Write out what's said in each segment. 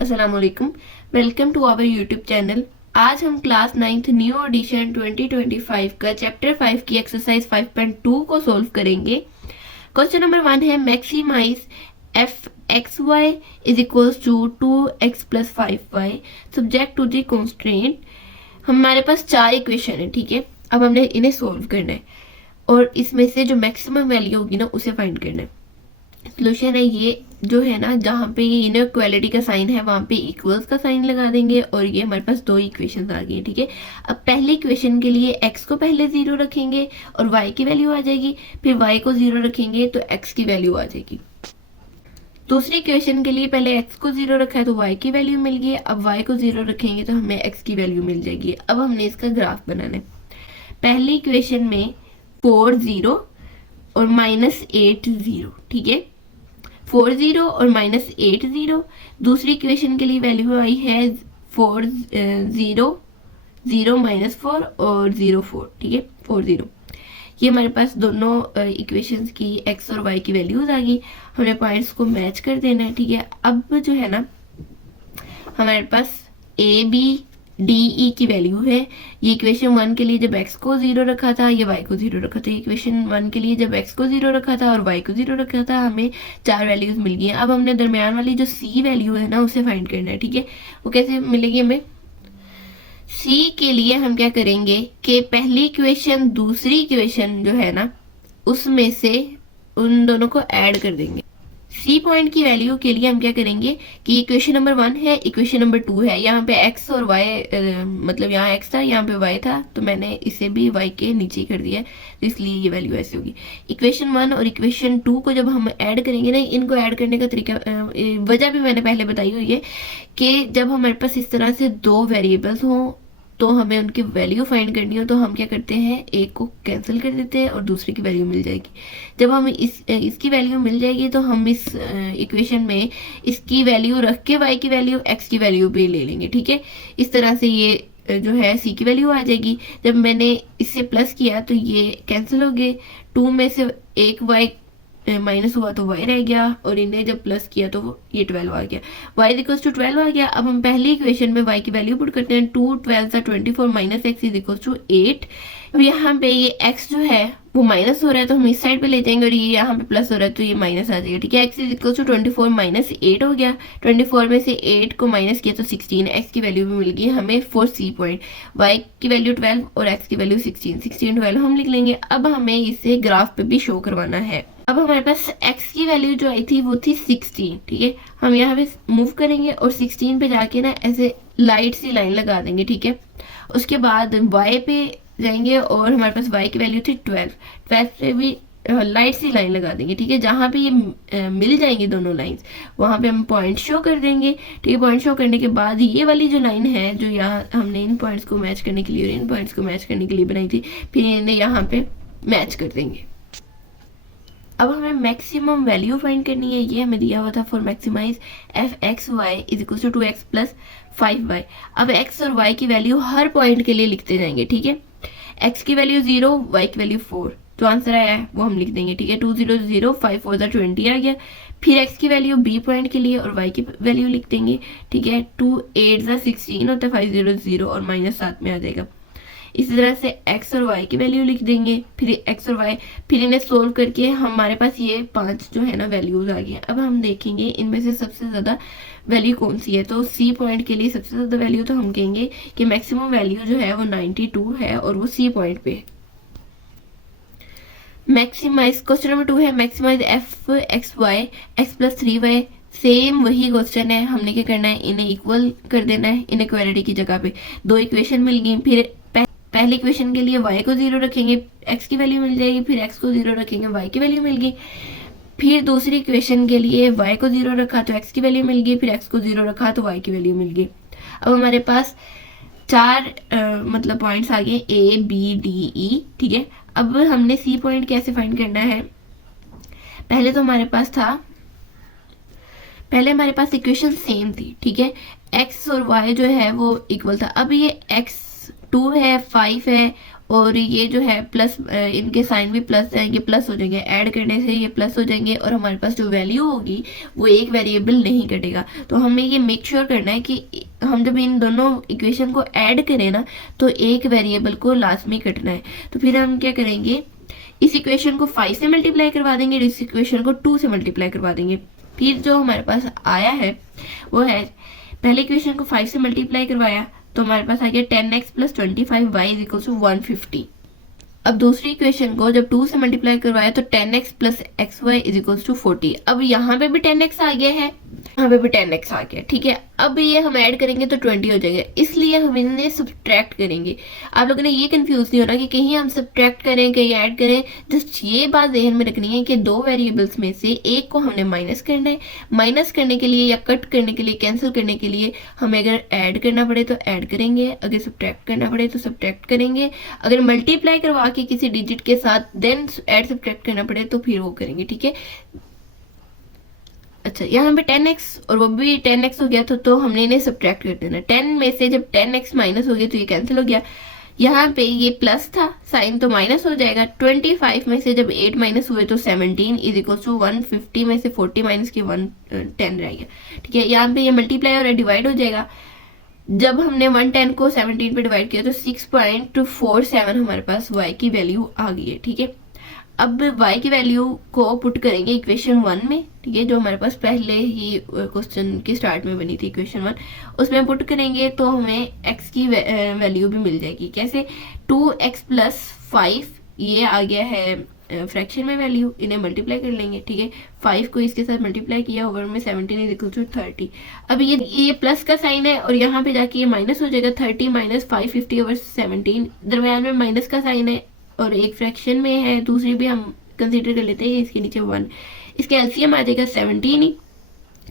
अस्सलाम वालेकुम। Welcome to our YouTube channel. आज हम क्लास 9th न्यू एडिशन 2025 का चैप्टर 5 की एक्सरसाइज 5.2 को सोल्व करेंगे। क्वेश्चन नंबर 1 है maximize f x y is equals to 2x plus 5y subject to the constraint. हमारे पास 4 इक्वेशन है, ठीक है। अब हमने इन्हें सोल्व करना है और इसमें से जो मैक्सिमम वैल्यू होगी ना उसे फाइंड करना है। सोल्यूशन है ये जो है ना, जहाँ पे ये इनइक्वालिटी का साइन है वहाँ पे इक्वल्स का साइन लगा देंगे और ये हमारे पास दो इक्वेशन आ गई, ठीक है। अब पहले इक्वेशन के लिए x को पहले 0 रखेंगे और y की वैल्यू आ जाएगी, फिर y को 0 रखेंगे तो x की वैल्यू आ जाएगी। दूसरी इक्वेशन के लिए पहले x को 0 रखा है तो y की वैल्यू मिल गई, अब y को 0 रखेंगे तो हमें x की वैल्यू मिल जाएगी। अब हमने इसका ग्राफ बनाना है। पहली इक्वेशन में 4 0 और -8 0, ठीक है। 4 0 और -8 0। दूसरी इक्वेशन के लिए वैल्यू आई है 4 0 0 -4 और 0 4, ठीक है। 4 0 ये हमारे पास दोनों इक्वेशंस की x और y की वैल्यूज आ गई। हमने पॉइंट्स को मैच कर देना है, ठीक है। अब जो है ना हमारे पास a b d e की वैल्यू है। ये इक्वेशन 1 के लिए जब x को 0 रखा था, ये y को 0 रखा था। इक्वेशन 1 के लिए जब x को 0 रखा था और y को 0 रखा था, हमें 4 वैल्यूज मिल गई हैं। अब हमने दरमियान वाली जो c वैल्यू है ना उसे फाइंड करना है, ठीक है। वो कैसे मिलेगी हमें? c के लिए हम क्या करेंगे कि पहली इक्वेशन दूसरी इक्वेशन जो है ना उसमें से उन दोनों को ऐड कर देंगे। सी पॉइंट की वैल्यू के लिए हम क्या करेंगे कि इक्वेशन नंबर 1 है, इक्वेशन नंबर 2 है। यहाँ पे x और y मतलब यहाँ x था, यहाँ पे y था, तो मैंने इसे भी y के नीचे कर दिया है, इसलिए ये वैल्यू ऐसे होगी। इक्वेशन 1 और इक्वेशन 2 को जब हम ऐड करेंगे ना, इनको ऐड करने का तरीका वजह भी मैंने पहले बताई हुई है कि जब हमारे पास इस तरह से दो वेरिएबल्स हों तो हमें उनकी वैल्यू फाइंड करनी हो तो हम क्या करते हैं, एक को कैंसिल कर देते हैं और दूसरे की वैल्यू मिल जाएगी। जब हमें इसकी वैल्यू मिल जाएगी तो हम इस इक्वेशन में इसकी वैल्यू रख के y की वैल्यू x की वैल्यू भी ले लेंगे, ठीक है। इस तरह से ये जो है c की वैल्यू आ जाएगी। जब मैंने इससे प्लस किया तो ये कैंसिल हो गए। 2 में से एक y माइनस हुआ तो y रह गया और इन्हें जब प्लस किया तो ये 12 आ गया। y इक्वल्स टू 12 आ गया। अब हम पहली इक्वेशन में y की वैल्यू पुट करते हैं। 2 12 24 minus x is equals to 8। अब यहाँ पे ये x जो है वो माइनस हो रहा है तो हम इस साइड पे ले जाएंगे और ये यहाँ पे प्लस हो रहा है तो ये माइनस आ जाएगा, ठीक है। x is equals to 24 minus 8 हो गया। 24 में से 8 को माइनस किया तो 16। x की वैल्यू भी मिल गई हमें फॉर c पॉइंट। y की वैल्यू 12 और x की वैल्यू 16 12 हम लिख लेंगे। अब हमें इसे ग्राफ पे भी शो करवाना है। अब हमारे पास x की वैल्यू जो आई थी वो थी 16, ठीक है। हम यहाँ पे मूव करेंगे और 16 पे जाके ना ऐसे लाइट सी लाइन लगा देंगे, ठीक है। उसके बाद y पे जाएंगे और हमारे पास y की वैल्यू थी 12 पे भी लाइट सी लाइन लगा देंगे, ठीक है। जहाँ पे ये मिल जाएंगे दोनों लाइंस वहाँ पे हम पॉइंट शो कर देंगे, ठीक है। पॉइंट शो करने के बाद ये वाली जो लाइन है जो यहाँ हमने इन पॉइंट्स को मैच करने के लिए और इन पॉइंट्स को मैच करने के लिए बनाई थी, फिर इन्हें यहाँ पे मैच कर देंगे। अब हमें मैक्सिमम वैल्यू फाइंड करनी है। ये हमें दिया हुआ था for maximize f x y is equal to 2x plus 5y। अब x और y की वैल्यू हर पॉइंट के लिए लिखते जाएंगे, ठीक है। x की वैल्यू 0, y की वैल्यू 4, जो आंसर आया है वो हम लिख देंगे, ठीक है। 2 0 0 5 4 20 आ गया। फिर x की वैल्यू b पॉइंट के लिए और y की वैल्यू लिख देंगे, ठीक है। 2 8 16 होता है, 5 0 0 और -7 में आ जाएगा। इसी तरह से x और y की वैल्यू लिख देंगे, फिर x और y, फिर इन्हें सोल्व करके हमारे पास ये 5 जो है ना वैल्यूज आ गई। अब हम देखेंगे इनमें से सबसे ज़्यादा वैल्यू कौन सी है। तो c पॉइंट के लिए सबसे ज़्यादा वैल्यू तो हम कहेंगे कि मैक्सिमम वैल्यू जो है वो 92 है और वो c पॉइंट पे। मैक्सिमाइज क्वेश्चन नंबर 2 है maximize f x y x plus 3y। Same वही क्वेश्चन है, हमने क्या करना है, इन्हें इक्वल कर देना है। इनइक्वालिटी की जगह पे दो इक्वेशन मिल गई। फिर पहली इक्वेशन के लिए y को 0 रखेंगे, x की वैल्यू मिल जाएगी। फिर x को 0 रखेंगे, y की वैल्यू मिल गई। फिर दूसरी इक्वेशन के लिए y को 0 रखा तो x की वैल्यू मिल गई, फिर x को 0 रखा तो y की वैल्यू मिल गई। अब हमारे पास 4 मतलब पॉइंट्स आ गए a b d e, ठीक है। अब हमने c पॉइंट कैसे फाइंड करना है? पहले हमारे पास इक्वेशन सेम थी, ठीक है। x और y जो है वो इक्वल था। अब ये x 2 है, 5 है और ये जो है प्लस, इनके साइन भी प्लस है, ये प्लस हो जाएंगे, ऐड करने से ये प्लस हो जाएंगे और हमारे पास जो वैल्यू होगी वो एक वेरिएबल नहीं कटेगा। तो हमें ये मेक श्योर करना है कि हम जब इन दोनों इक्वेशन को ऐड करें ना तो एक वेरिएबल को लाजमी कटना है। तो फिर हम क्या करेंगे, इस इक्वेशन को 5 से मल्टीप्लाई करवा देंगे, इस इक्वेशन को 2 से मल्टीप्लाई करवा देंगे। फिर जो हमारे पास आया है वो है, पहले इक्वेशन को 5 से मल्टीप्लाई करवाया तो हमारे पास आ गया 10x plus 25y is equal to 150। अब दूसरी इक्वेशन को जब 2 से मल्टीप्लाई करवाया तो 10x plus xy is equal to 40। अब यहाँ पे भी 10x आ गया है, यहाँ पे भी 10x आ गया, ठीक है। अब ये हम ऐड करेंगे तो 20 हो जाएगा, इसलिए हम इन्हें सब्ट्रैक्ट करेंगे। आप लोगों ने ये कंफ्यूज नहीं होना कि कहीं हम सब्ट्रैक्ट करें कहीं ऐड करें। जस्ट ये बात ध्यान में रखनी है कि दो वेरिएबल्स में से एक को हमने माइनस करना है। माइनस करने के लिए या कट करने के लिए, कैंसिल करने के लिए हमें अगर ऐड करना पड़े तो ऐड करेंगे, अगर सब्ट्रैक्ट करना पड़े तो सब्ट्रैक्ट करेंगे, अगर मल्टीप्लाई करवा के किसी डिजिट के साथ देन ऐड सब्ट्रैक्ट करना पड़े तो फिर वो करेंगे, ठीक है। अच्छा, यहाँ पे 10x और वो भी 10x हो गया तो हमने इन्हें सब्ट्रैक्ट कर देना। 10 में से जब 10x माइनस हो गया तो ये कैंसिल हो गया। यहाँ पे ये प्लस था, साइन तो माइनस हो जाएगा। 25 में से जब 8 माइनस हुए तो 17 इज इक्वल टू 150 में से 40 माइनस के 110 रहेगा, ठीक है। यहाँ पे ये मल्टीप्लाई और डिवाइड हो जाएगा। जब हमने 110 को 17 पे डिवाइड किया तो 6.47 हमारे पास y की वैल्यू आ गई है, ठीक है। अब y की वैल्यू को पुट करेंगे इक्वेशन 1 में, ठीक है, जो हमारे पास पहले ही क्वेश्चन के स्टार्ट में बनी थी इक्वेशन 1, उसमें पुट करेंगे तो हमें x की वैल्यू भी मिल जाएगी। कैसे, 2x प्लस 5 ये आ गया है फ्रैक्शन में वैल्यू, इन्हें मल्टीप्लाई कर लेंगे, ठीक है। 5 को इसके साथ मल्टीप्लाई किया, ओवर में 17 इज इक्वल टू 30। अब ये प्लस का साइन है और यहाँ पे जाके ये माइनस हो जाएगा। 30 माइनस 550 ओवर 17, दरम्यान में माइनस का साइन है और एक फ्रैक्शन में है, दूसरी भी हम कंसीडर कर लेते हैं, इसके नीचे 1। इसके एलसीएम आ जाएगा 17 ही।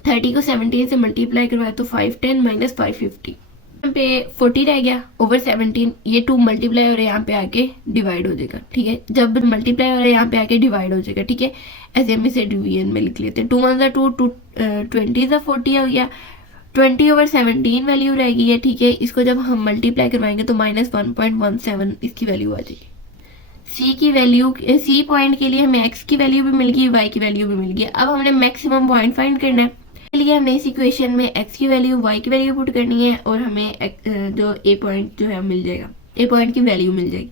30 को 17 से मल्टीप्लाई करवाया तो 510 माइनस 550, यहाँ पे 40 रह गया ओवर 17। ये 2 मल्टीप्लाई और यहाँ पे आके डिवाइड हो जाएगा, ठीक है। जब मल्टीप्लाई और यहाँ पे आके डिवाइड हो जाएगा, ठीक है, ऐसे हम इसे डिवीजन में लिख लेते हैं। 2 1 2 20 40 हो गया। 20 ओवर 17 वैल्यू रहेगी है, ठीक है। इसको जब हम मल्टीप्लाई करवाएंगे तो माइनस 1.17 इसकी वैल्यू आ जाएगी। सी की वैल्यू, सी पॉइंट के लिए हमें एक्स की वैल्यू भी मिल गई, वाई की वैल्यू भी मिल गई। अब हमने मैक्सिमम पॉइंट फाइंड करना है, इसके लिए हमने इस इक्वेशन में एक्स की वैल्यू, वाई की वैल्यू पुट करनी है और हमें जो ए पॉइंट जो है मिल जाएगा, ए पॉइंट की वैल्यू मिल जाएगी।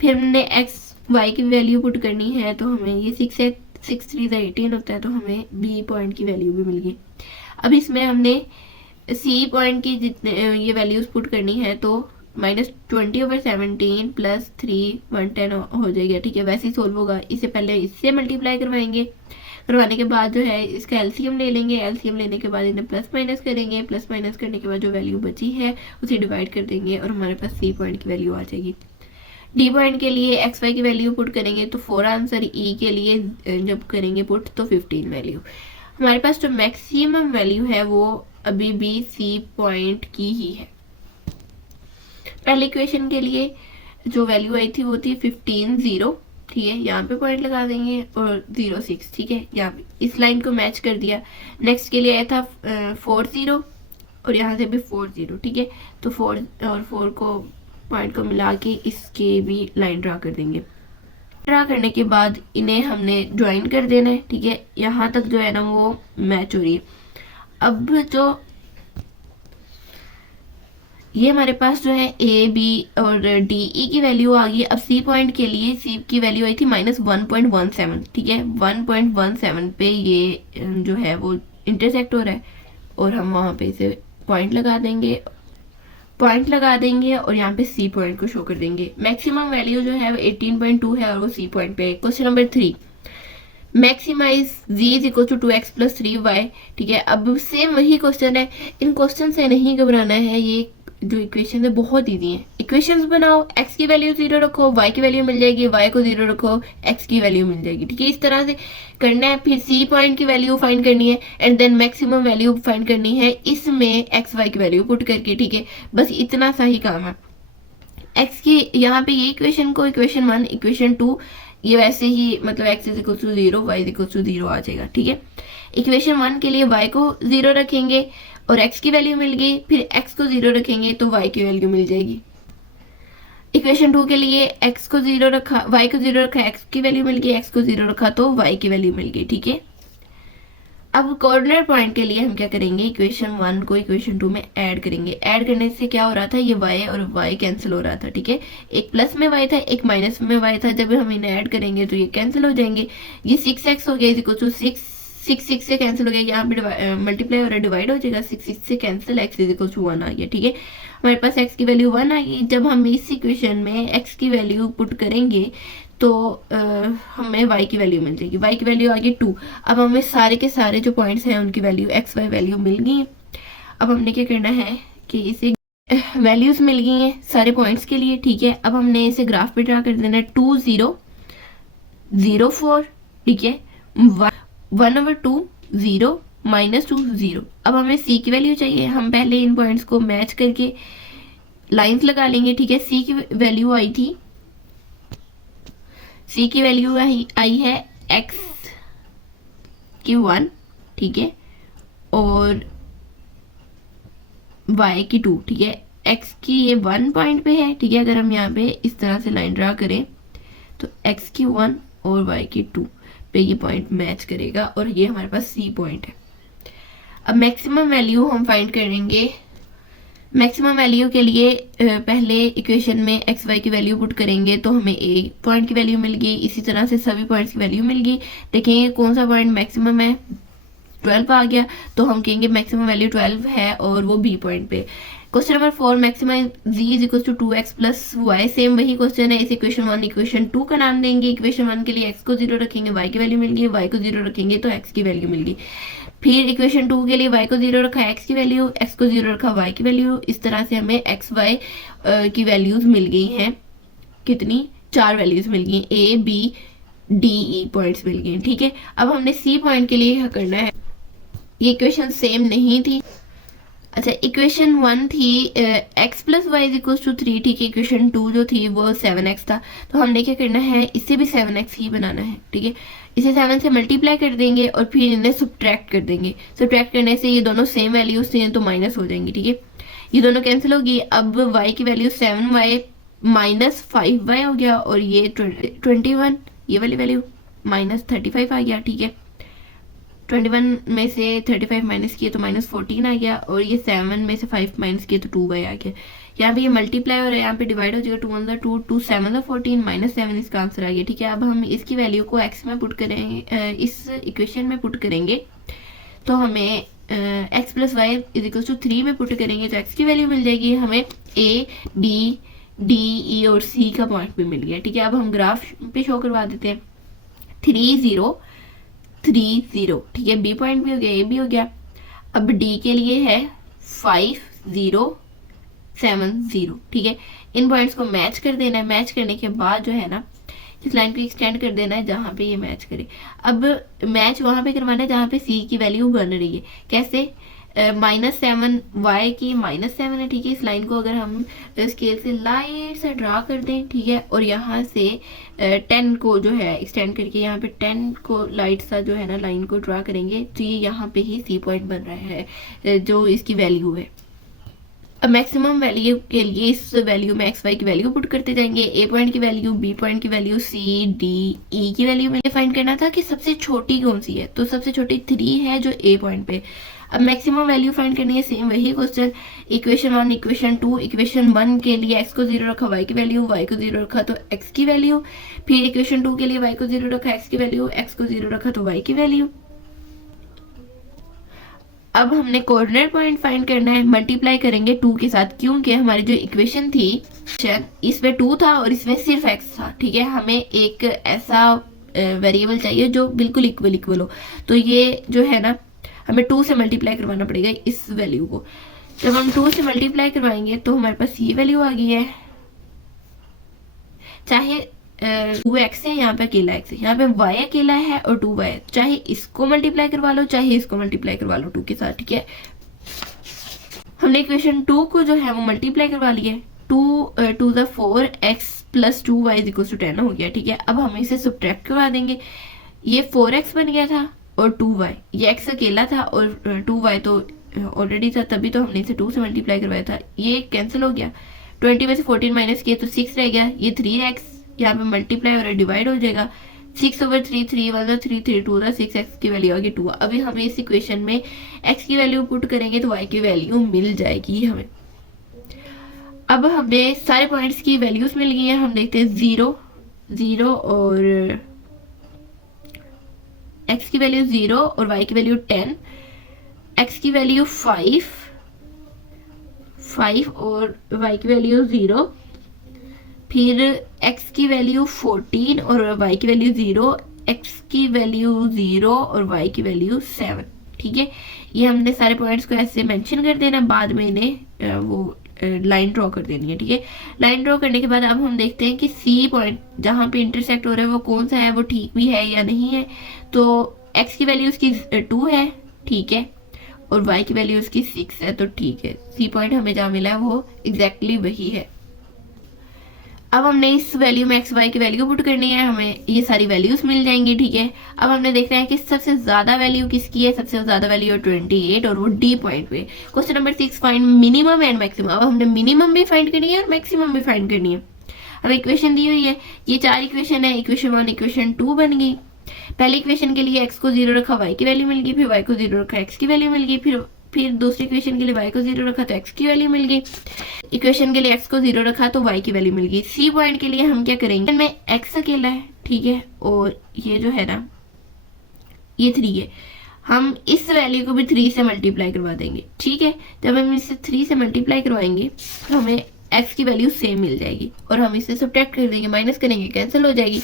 फिर हमने एक्स वाई की वैल्यू पुट करनी है तो हमें ये 6 है, 6 3 18 होता है, तो हमें बी पॉइंट की वैल्यू भी मिल गई। अब इसमें हमने सी पॉइंट की जितने ये वैल्यूज पुट करनी है तो माइनस 20 ओवर 17 प्लस 3 110 हो जाएगा, ठीक है। वैसे ही सोल्व होगा। इससे पहले इससे मल्टीप्लाई करवाएंगे, करवाने के बाद जो है इसका एलसीएम ले लेंगे। एलसीएम लेने के बाद इन्हें प्लस माइनस करेंगे, प्लस माइनस करने के बाद जो वैल्यू बची है उसे डिवाइड कर देंगे और हमारे पास सी पॉइंट की वैल्यू आ जाएगी। डी पॉइंट के लिए एक्स वाई की वैल्यू पुट करेंगे तो 4 आंसर। ई के लिए जब करेंगे पुट तो 15 वैल्यू। हमारे पास जो मैक्सिमम वैल्यू है वो अभी भी सी पॉइंट की ही है। पहले इक्वेशन के लिए जो वैल्यू आई थी वो थी 15 0, ठीक है, यहाँ पे पॉइंट लगा देंगे और 0 6, ठीक है, यहाँ पे इस लाइन को मैच कर दिया। नेक्स्ट के लिए आया था 4 0 और यहाँ से भी 4 0, ठीक है। तो 4 और 4 को पॉइंट को मिला के इसके भी लाइन ड्रा कर देंगे। ड्रा करने के बाद इन्हें हमने ज्वाइन कर देना है, ठीक है। यहाँ तक जो है ना वो मैच हो रही है। अब जो ये हमारे पास जो है ए बी और डी ई की वैल्यू आ गई। अब सी पॉइंट के लिए सी की वैल्यू आई थी माइनस 1.17, ठीक है। 1.17 पे ये जो है वो इंटरसेक्ट हो रहा है और हम वहाँ पे इसे पॉइंट लगा देंगे, पॉइंट लगा देंगे और यहाँ पे सी पॉइंट को शो कर देंगे। मैक्सिमम वैल्यू जो है 18.2 है और वो सी पॉइंट पे। Question number 3, maximize z is equal to 2x plus 3y, ठीक है। अब सेम वही क्वेश्चन है, इन क्वेश्चन से नहीं घबराना है। ये जो इक्वेशन है बहुत इजी है। इक्वेशंस बनाओ, x की वैल्यू 0 रखो, y की वैल्यू मिल जाएगी, y को 0 रखो, x की वैल्यू मिल जाएगी, ठीक है। इस तरह से करना है। फिर सी पॉइंट की वैल्यू फाइंड करनी है and then maximum value find करनी है, इसमें x y की वैल्यू पुट करके, ठीक है। बस इतना सा ही काम है। x की यहाँ पे ये इक्वेशन को इक्वेशन 1 इक्वेशन 2 ये वैसे ही मतलब x is equal to 0 y is equal to 0 आ जाएगा, ठीक है। इक्वेशन 1 के लिए y को 0 रखेंगे और x की वैल्यू मिल गई, फिर x को 0 रखेंगे तो y की वैल्यू मिल जाएगी। इक्वेशन 2 के लिए x को 0 रखा, y को 0 रखा, x की वैल्यू मिल गई, x को 0 रखा तो y की वैल्यू मिल गई, ठीक है। अब कोऑर्डिनेट पॉइंट के लिए हम क्या करेंगे, इक्वेशन 1 को इक्वेशन 2 में ऐड करेंगे। ऐड करने से क्या हो रहा था, ये y और y कैंसिल हो रहा था, ठीक है। एक प्लस में y था, एक माइनस में y था, जब हम इन्हें ऐड करेंगे तो ये कैंसिल हो जाएंगे। ये 6x हो गया इज इक्वल टू 6 से कैंसिल हो गया, यहाँ पे मल्टीप्लाई और डिवाइड हो जाएगा, 6 से cancel, x is equal to 1 आ गया, ठीक है। हमारे पास x की वैल्यू 1 आ गई। जब हम इस इक्वेशन में x की वैल्यू पुट करेंगे तो हमें y की वैल्यू मिल जाएगी। y की वैल्यू आ गई 2। अब हमें सारे के सारे जो पॉइंट्स हैं उनकी वैल्यू x y वैल्यू मिल गई है। अब हमने क्या करना है कि इसे वैल्यूज मिल गई हैं सारे पॉइंट्स के लिए, ठीक है। अब हमने इसे ग्राफ पे ड्रा कर देना है, 2 0 0 4, ठीक है। 1/2 0 -2 0। अब हमें c की वैल्यू चाहिए। हम पहले इन पॉइंट्स को मैच करके लाइंस लगा लेंगे, ठीक है। c की वैल्यू आई थी, c की वैल्यू आई है x की 1, ठीक है, और y की 2, ठीक है। x की ये 1 पॉइंट पे है, ठीक है। अगर हम यहाँ पे इस तरह से लाइन ड्रा करें तो x की 1 और y की 2 पे ये पॉइंट मैच करेगा और ये हमारे पास c पॉइंट है। अब मैक्सिमम वैल्यू हम फाइंड करेंगे। मैक्सिमम वैल्यू के लिए पहले इक्वेशन में एक्स वाई की वैल्यू पुट करेंगे तो हमें ए पॉइंट की वैल्यू मिल गई। इसी तरह से सभी पॉइंट्स की वैल्यू मिल गई। देखेंगे कौन सा पॉइंट मैक्सिमम है, 12 आ गया तो हम कहेंगे मैक्सिमम वैल्यू 12 है और वो बी पॉइंट पे। Question number 4, maximum z is equal to 2x plus y. Same वही क्वेश्चन है। इस इक्वेशन 1 इक्वेशन 2 का नाम देंगे। इक्वेशन 1 के लिए x को 0 रखेंगे, y की वैल्यू मिल गई, y को 0 रखेंगे तो x की वैल्यू मिल गई। फिर इक्वेशन 2 के लिए y को 0 रखा, x की वैल्यू, x को 0 रखा, y की वैल्यू। इस तरह से हमें x y की वैल्यूज मिल गई हैं। कितनी, 4 वैल्यूज मिल गई, a b d e points मिल गए, ठीक है। अब हमने c पॉइंट के लिए करना है। ये इक्वेशन सेम नहीं थी। अच्छा, इक्वेशन 1 थी x plus y is equal to 3, ठीक है। इक्वेशन 2 जो थी वो 7x था, तो हमने क्या करना है, इसे भी 7x ही बनाना है, ठीक है। इसे 7 से मल्टीप्लाई कर देंगे और फिर इन्हें सब्ट्रैक्ट कर देंगे। सब्ट्रैक्ट करने से ये दोनों सेम वैल्यूज थे तो माइनस हो जाएंगी, ठीक है। ये दोनों कैंसिल होगी। अब y की वैल्यू 7y माइनस 5y हो गया और ये 21, ये वाली वैल्यू माइनस 35 आ गया, ठीक है। 21 में से 35 माइनस किए तो माइनस 14 आ गया और ये 7 में से 5 माइनस किए तो 2y आ गया। यहाँ पे ये मल्टीप्लाई और यहाँ पे डिवाइड हो जाएगा, 2 1 2 2 7 14 माइनस 7 इसका आंसर आ गया, ठीक है। अब हम इसकी वैल्यू को x में पुट करेंगे, इस इक्वेशन में पुट करेंगे तो हमें x plus y is equal to 3 में पुट करेंगे तो x की वैल्यू मिल जाएगी। हमें a b d e और c का पॉइंट भी मिल गया, ठीक है। अब हम ग्राफ पे शो करवा देते हैं। 3 0 3 0, ठीक है। बी पॉइंट भी हो गया, ए भी हो गया। अब डी के लिए है 5 0 7 0, ठीक है। इन पॉइंट्स को मैच कर देना है। मैच करने के बाद जो है ना, इस लाइन को एक्सटेंड कर देना है जहां पे ये मैच करे। अब मैच वहां पे करवाना है जहां पे सी की वैल्यू बन रही है। कैसे, -7 y की -7 है, ठीक है। इस लाइन को अगर हम स्केल से लाइट से ड्रा कर दें, ठीक है, और यहाँ से 10 को जो है एक्सटेंड करके यहाँ पे 10 को लाइट सा जो है ना लाइन को ड्रा करेंगे तो ये यहाँ पे ही सी पॉइंट बन रहा है जो इसकी वैल्यू है। अब मैक्सिमम वैल्यू के लिए इस वैल्यू में एक्स वाई की वैल्यू पुट करते जाएंगे। ए पॉइंट की वैल्यू, बी पॉइंट की वैल्यू, सी डी ई की वैल्यू में फाइंड करना था कि सबसे छोटी कौन सी है, तो सबसे छोटी 3 है जो ए पॉइंट पे। अब मैक्सिमम वैल्यू फाइंड करनी है। सेम वही क्वेश्चन, इक्वेशन 1 इक्वेशन 2। इक्वेशन 1 के लिए x को 0 रखा, y की वैल्यू, y को 0 रखा तो x की वैल्यू। फिर इक्वेशन 2 के लिए y को 0 रखा, x की वैल्यू, x को 0 रखा तो y की वैल्यू। अब हमने कोऑर्डिनेट पॉइंट फाइंड करना है। मल्टीप्लाई करेंगे 2 के साथ, क्योंकि हमारी जो इक्वेशन थी इसमें 2 था और इसमें सिर्फ x था, ठीक है। हमें एक ऐसा वेरिएबल चाहिए जो बिल्कुल इक्वल हो, तो ये जो है ना हमें 2 से मल्टीप्लाई करवाना पड़ेगा इस वैल्यू को। जब हम 2 से मल्टीप्लाई करवाएंगे तो हमारे पास ये वैल्यू आ गई है। चाहे 2x है, यहाँ पे अकेला x है, यहाँ पे y अकेला है और 2y है। चाहे इसको मल्टीप्लाई करवा लो, चाहे इसको मल्टीप्लाई करवा लो 2 के साथ, ठीक है। हमने इक्वेशन 2 को जो है वो मल्टीप्लाई करवा लिया। 2 2 the 4 x plus 2y is equal to 10 हो गया, ठीक है। अब हम इसे सब्ट्रैक्ट करवा देंगे। ये 4x बन गया था और 2y, ये x अकेला था और 2y तो ऑलरेडी था, तभी तो हमने इसे 2 से मल्टीप्लाई करवाया था। ये कैंसिल हो गया, 20 में से 14 माइनस किए तो 6 रह गया, ये 3x यहाँ पे मल्टीप्लाई और डिवाइड हो जाएगा। 6/3, 3 1 3 3 2 6, x की वैल्यू आ गई 2। अभी हमें इस इक्वेशन में x की वैल्यू पुट करेंगे तो y की वैल्यू मिल जाएगी हमें। अब हमें सारे पॉइंट्स की वैल्यूज मिल गई हैं। हम देखते हैं 0 0 और x की वैल्यू 0 और y की वैल्यू 10, x की वैल्यू 5 और y की वैल्यू 0, फिर x की वैल्यू 14 और y की वैल्यू 0, x की वैल्यू 0 और y की वैल्यू 7। ठीक है, ये हमने सारे पॉइंट्स को ऐसे मेंशन कर देना, बाद में इन्हें वो लाइन ड्रॉ कर देनी है। ठीक है, लाइन ड्रॉ करने के बाद अब हम देखते हैं कि सी पॉइंट जहाँ पे इंटरसेक्ट हो रहा है वो कौन सा है, वो ठीक भी है या नहीं है। तो x की वैल्यू उसकी 2 है, ठीक है, और y की वैल्यू उसकी 6 है, तो ठीक है, सी पॉइंट हमें जहाँ मिला है वो एग्जैक्टली वही है। अब हमने इस वैल्यू में एक्स वाई की वैल्यू पुट करनी है, हमें ये सारी वैल्यूज मिल जाएंगी। ठीक है, अब हमने देखना है कि सबसे ज्यादा वैल्यू किसकी है। सबसे ज्यादा वैल्यू है 28 और वो डी पॉइंट पे। Question number 6, find minimum and maximum. अब हमने मिनिमम भी फाइंड करनी है और मैक्सिमम भी फाइंड करनी है। अब इक्वेशन दी हुई है, ये 4 इक्वेशन है, इक्वेशन 1 इक्वेशन 2 बन गई। पहली इक्वेशन के लिए x को 0 रखा, y की वैल्यू मिल गई, फिर y को 0 रखा, x की वैल्यू मिल गई, फिर दूसरी इक्वेशन के लिए y को 0 रखा तो x की वैल्यू मिल गई, इक्वेशन के लिए x को 0 रखा तो y की वैल्यू मिल गई। सी पॉइंट के लिए हम क्या करेंगे, में x अकेला है, ठीक है, और ये जो है ना ये 3 है, हम इस वैल्यू को भी 3 से मल्टीप्लाई करवा देंगे। ठीक है, जब हम इसे 3 से मल्टीप्लाई करवाएंगे तो हमें x की वैल्यू सेम मिल जाएगी और हम इसे सब्ट्रैक्ट कर देंगे, माइनस करेंगे, कैंसिल हो जाएगी।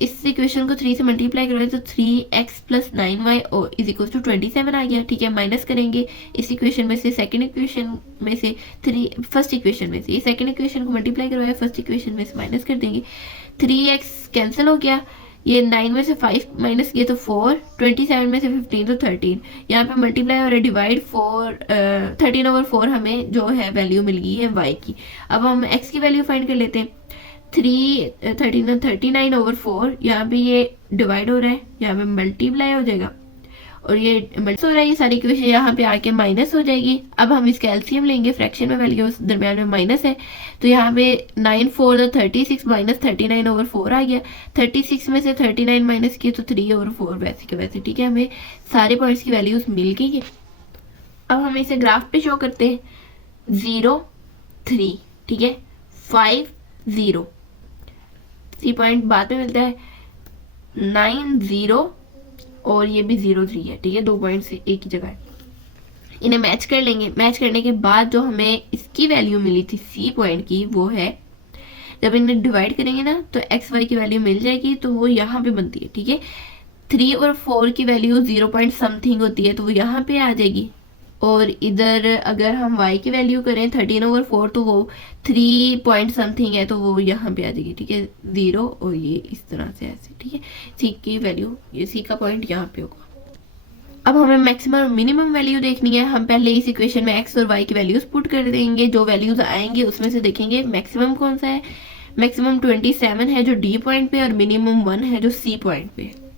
इस इक्वेशन को 3 से मल्टीप्लाई करोगे तो 3x + 9y is equal to 27 आ गया। ठीक है, माइनस करेंगे इस इक्वेशन में से, सेकंड इक्वेशन में से फर्स्ट इक्वेशन में से, ये सेकंड इक्वेशन को मल्टीप्लाई करवाया, फर्स्ट इक्वेशन में से माइनस कर देंगे। 3x कैंसिल हो गया, ये 9 में से 5 माइनस किए तो 4, 27 में से 15 तो 13, यहाँ पे मल्टीप्लाई और डिवाइड 13/4 हमें जो है वैल्यू मिल गई है y की। अब हम x की वैल्यू फाइंड कर लेते हैं। 39/4, यहाँ पे ये डिवाइड हो रहा है, यहाँ पे मल्टीप्लाई हो जाएगा और ये मल्टीप्लाई हो रहा है, ये सारी इक्वेशन यहाँ पे आके माइनस हो जाएगी। अब हम इसका एलसीएम लेंगे, फ्रैक्शन में वैल्यू दरम्यान में माइनस है तो यहाँ पे 9 4 36 माइनस 39/4 आ गया। 36 में से 39 माइनस किए तो 3/4 वैसे के वैसे। ठीक है, हमें सारे पॉइंट्स की वैल्यूज मिल गई है। अब हम इसे ग्राफ पे शो करते हैं। 0 3, ठीक है, 5 0, 3 पॉइंट बाद में मिलता है, 9 0 और ये भी 0 3 है। ठीक है, 2 पॉइंट से एक ही जगह है, इन्हें मैच कर लेंगे। मैच करने के बाद जो हमें इसकी वैल्यू मिली थी सी पॉइंट की, वो है जब इन्हें डिवाइड करेंगे ना तो एक्स वाई की वैल्यू मिल जाएगी, तो वो यहाँ पे बनती है। ठीक है, 3 और 4 की वैल्यू 0 पॉइंट समथिंग होती है तो वो यहाँ पे आ जाएगी, और इधर अगर हम y की वैल्यू करें 13/4 तो वो 3 पॉइंट समथिंग है तो वो यहाँ पे आ जाएगी। ठीक है, 0 और ये इस तरह से ऐसे। ठीक है, सी की वैल्यू, ये सी का पॉइंट यहाँ पे होगा। अब हमें मैक्सिमम और मिनिमम वैल्यू देखनी है। हम पहले इस इक्वेशन में x और y की वैल्यूज पुट कर देंगे, जो वैल्यूज आएंगे उसमें से देखेंगे मैक्सिमम कौन सा है। मैक्सिमम 27 है जो डी पॉइंट पे और मिनिमम 1 है जो सी पॉइंट पे।